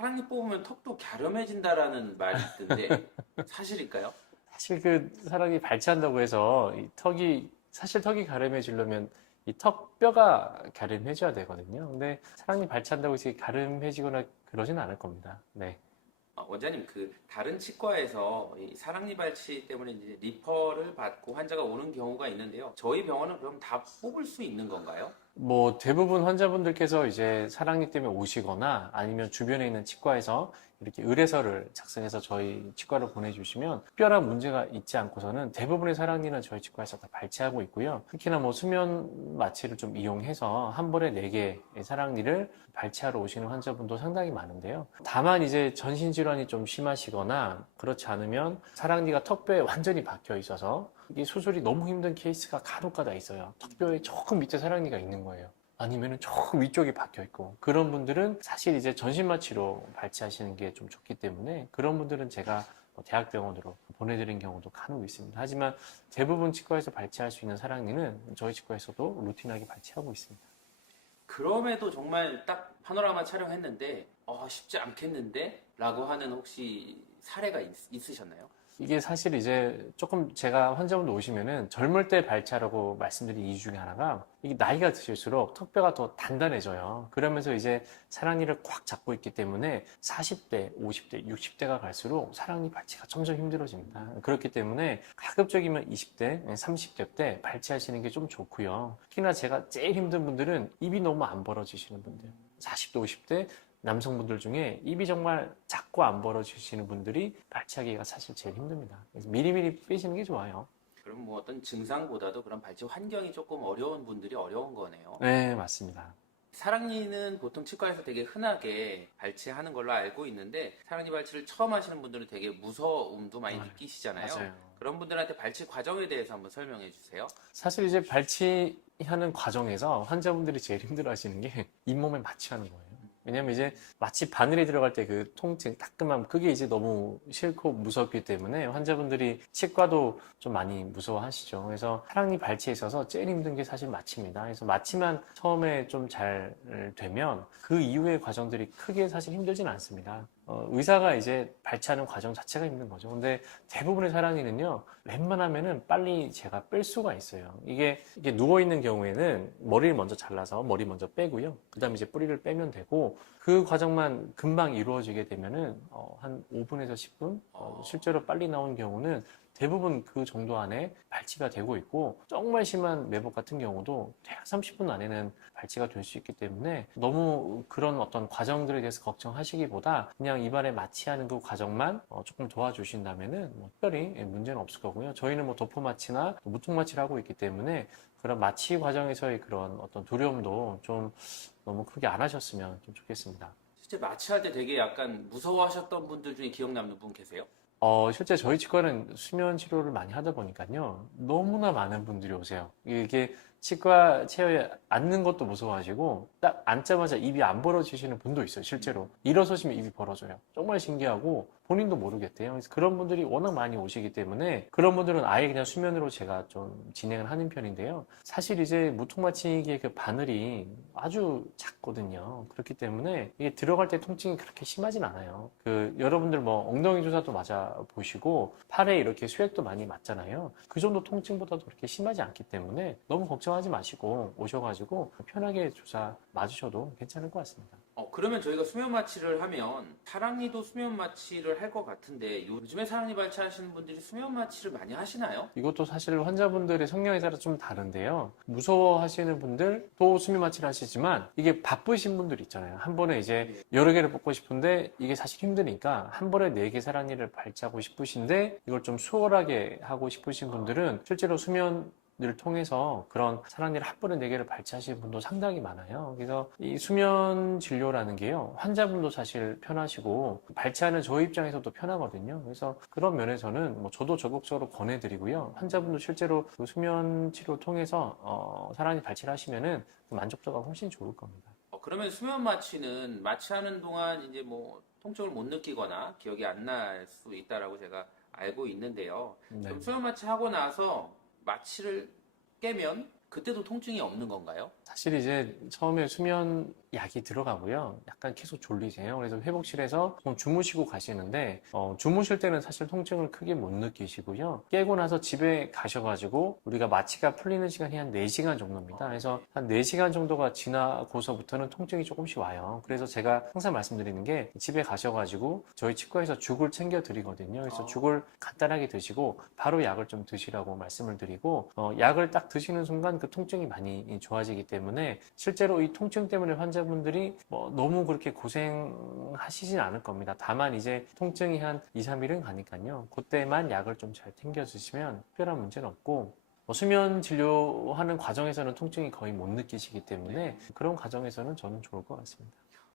사랑니 뽑으면 턱도 갸름해진다라는 말이 있던데 사실일까요? 사실 그 사람이 발치한다고 해서 이 턱이 사실 턱이 가름해지려면 이 턱뼈가 가름해져야 되거든요. 근데 사람이 발치한다고 해서 이게 가름해지거나 그러진 않을 겁니다. 네. 원장님, 그 다른 치과에서 이 사랑니 발치 때문에 이제 리퍼를 받고 환자가 오는 경우가 있는데요. 저희 병원은 그럼 다 뽑을 수 있는 건가요? 뭐 대부분 환자분들께서 이제 사랑니 때문에 오시거나 아니면 주변에 있는 치과에서 이렇게 의뢰서를 작성해서 저희 치과로 보내주시면 특별한 문제가 있지 않고서는 대부분의 사랑니는 저희 치과에서 다 발치하고 있고요. 특히나 뭐 수면 마취를 좀 이용해서 한 번에 4개의 사랑니를 발치하러 오시는 환자분도 상당히 많은데요. 다만 이제 전신질환이 좀 심하시거나 그렇지 않으면 사랑니가 턱뼈에 완전히 박혀 있어서 이 수술이 너무 힘든 케이스가 간혹가다 있어요. 턱뼈에 조금 밑에 사랑니가 있는 거예요. 아니면은 조금 위쪽에 박혀 있고 그런 분들은 사실 이제 전신 마취로 발치하시는 게 좀 좋기 때문에 그런 분들은 제가 대학병원으로 보내드린 경우도 간혹 있습니다. 하지만 대부분 치과에서 발치할 수 있는 사랑니는 저희 치과에서도 루틴하게 발치하고 있습니다. 그럼에도 정말 딱 파노라마 촬영했는데 쉽지 않겠는데? 라고 하는 혹시 사례가 있으셨나요? 이게 사실 이제 조금 제가 환자분들 오시면은 젊을 때 발치하라고 말씀드린 이유 중에 하나가 이게 나이가 드실수록 턱뼈가 더 단단해져요. 그러면서 이제 사랑니를 꽉 잡고 있기 때문에 40대, 50대, 60대가 갈수록 사랑니 발치가 점점 힘들어집니다. 그렇기 때문에 가급적이면 20대, 30대 때 발치하시는 게 좀 좋고요. 특히나 제가 제일 힘든 분들은 입이 너무 안 벌어지시는 분들. 40대, 50대 남성분들 중에 입이 정말 작고 안 벌어지시는 분들이 발치하기가 사실 제일 힘듭니다. 그래서 미리미리 빼시는 게 좋아요. 그럼 뭐 어떤 증상보다도 그런 발치 환경이 조금 어려운 분들이 어려운 거네요. 네, 맞습니다. 사랑니는 보통 치과에서 되게 흔하게 발치하는 걸로 알고 있는데 사랑니 발치를 처음 하시는 분들은 되게 무서움도 많이 느끼시잖아요. 맞아요. 그런 분들한테 발치 과정에 대해서 한번 설명해 주세요. 사실 이제 발치하는 과정에서 환자분들이 제일 힘들어 하시는 게 잇몸에 마취하는 거예요. 왜냐면 이제 마취 바늘이 들어갈 때 그 통증, 따끔함, 그게 이제 너무 싫고 무섭기 때문에 환자분들이 치과도 좀 많이 무서워하시죠. 그래서 사랑니 발치에 있어서 제일 힘든 게 사실 마취입니다. 그래서 마취만 처음에 좀 잘 되면 그 이후의 과정들이 크게 사실 힘들진 않습니다. 의사가 이제 발치하는 과정 자체가 힘든 거죠. 근데 대부분의 사랑니는요, 웬만하면은 빨리 제가 뺄 수가 있어요. 이게 누워있는 경우에는 머리를 먼저 잘라서 머리 먼저 빼고요. 그 다음에 이제 뿌리를 빼면 되고, 그 과정만 금방 이루어지게 되면은, 한 5분에서 10분? 실제로 빨리 나온 경우는 대부분 그 정도 안에 발치가 되고 있고 정말 심한 매복 같은 경우도 대략 30분 안에는 발치가 될 수 있기 때문에 너무 그런 어떤 과정들에 대해서 걱정하시기보다 그냥 입안에 마취하는 그 과정만 조금 도와주신다면은 뭐 특별히 문제는 없을 거고요. 저희는 뭐 도포 마취나 무통 마취를 하고 있기 때문에 그런 마취 과정에서의 그런 어떤 두려움도 좀 너무 크게 안 하셨으면 좀 좋겠습니다. 실제 마취할 때 되게 약간 무서워하셨던 분들 중에 기억 남는 분 계세요? 실제 저희 치과는 수면 치료를 많이 하다 보니까요. 너무나 많은 분들이 오세요. 이게 치과 체어에 앉는 것도 무서워하시고, 딱 앉자마자 입이 안 벌어지시는 분도 있어요, 실제로. 일어서시면 입이 벌어져요. 정말 신기하고, 본인도 모르겠대요. 그래서 그런 분들이 워낙 많이 오시기 때문에, 그런 분들은 아예 그냥 수면으로 제가 좀 진행을 하는 편인데요. 사실 이제 무통마취기의 그 바늘이 아주 작거든요. 그렇기 때문에 이게 들어갈 때 통증이 그렇게 심하진 않아요. 여러분들 뭐 엉덩이 주사도 맞아 보시고 팔에 이렇게 수액도 많이 맞잖아요. 그 정도 통증보다도 그렇게 심하지 않기 때문에 너무 걱정하지 마시고 오셔가지고 편하게 주사 맞으셔도 괜찮을 것 같습니다. 그러면 저희가 수면 마취를 하면 사랑니도 수면 마취를 할 것 같은데 요즘에 사랑니 발치 하시는 분들이 수면 마취를 많이 하시나요? 이것도 사실 환자분들의 성향에 따라 좀 다른데요. 무서워하시는 분들도 수면 마취를 하시지만 이게 바쁘신 분들 있잖아요. 한 번에 이제 여러 개를 뽑고 싶은데 이게 사실 힘드니까 한 번에 4개 사랑니를 발치하고 싶으신데 이걸 좀 수월하게 하고 싶으신 분들은 실제로 수면 을 통해서 그런 사랑니를 한 번에 4개를 발치하시는 분도 상당히 많아요. 그래서 이 수면 진료라는 게요, 환자분도 사실 편하시고 발치하는 저희 입장에서도 편하거든요. 그래서 그런 면에서는 뭐 저도 적극적으로 권해드리고요. 환자분도 실제로 그 수면 치료 통해서 사랑니 발치를 하시면은 그 만족도가 훨씬 좋을 겁니다. 그러면 수면 마취는 마취하는 동안 이제 뭐 통증을 못 느끼거나 기억이 안 날 수 있다라고 제가 알고 있는데요. 네. 그럼 수면 마취 하고 나서 마취를 깨면 그때도 통증이 없는 건가요? 사실 이제 처음에 수면 약이 들어가고요. 약간 계속 졸리세요. 그래서 회복실에서 좀 주무시고 가시는데 주무실 때는 사실 통증을 크게 못 느끼시고요. 깨고 나서 집에 가셔가지고 우리가 마취가 풀리는 시간이 한 4시간 정도입니다. 그래서 한 4시간 정도가 지나고서부터는 통증이 조금씩 와요. 그래서 제가 항상 말씀드리는 게 집에 가셔가지고 저희 치과에서 죽을 챙겨 드리거든요. 그래서 죽을 간단하게 드시고 바로 약을 좀 드시라고 말씀을 드리고 약을 딱 드시는 순간 그 통증이 많이 좋아지기 때문에 실제로 이 통증 때문에 환자분들이 뭐 너무 그렇게 고생하시진 않을 겁니다. 다만 이제 통증이 한 2, 3일은 가니까요. 그때만 약을 좀 잘 챙겨 드시면 특별한 문제는 없고 수면 진료하는 과정에서는 통증이 거의 못 느끼시기 때문에 그런 과정에서는 저는 좋을 것 같습니다.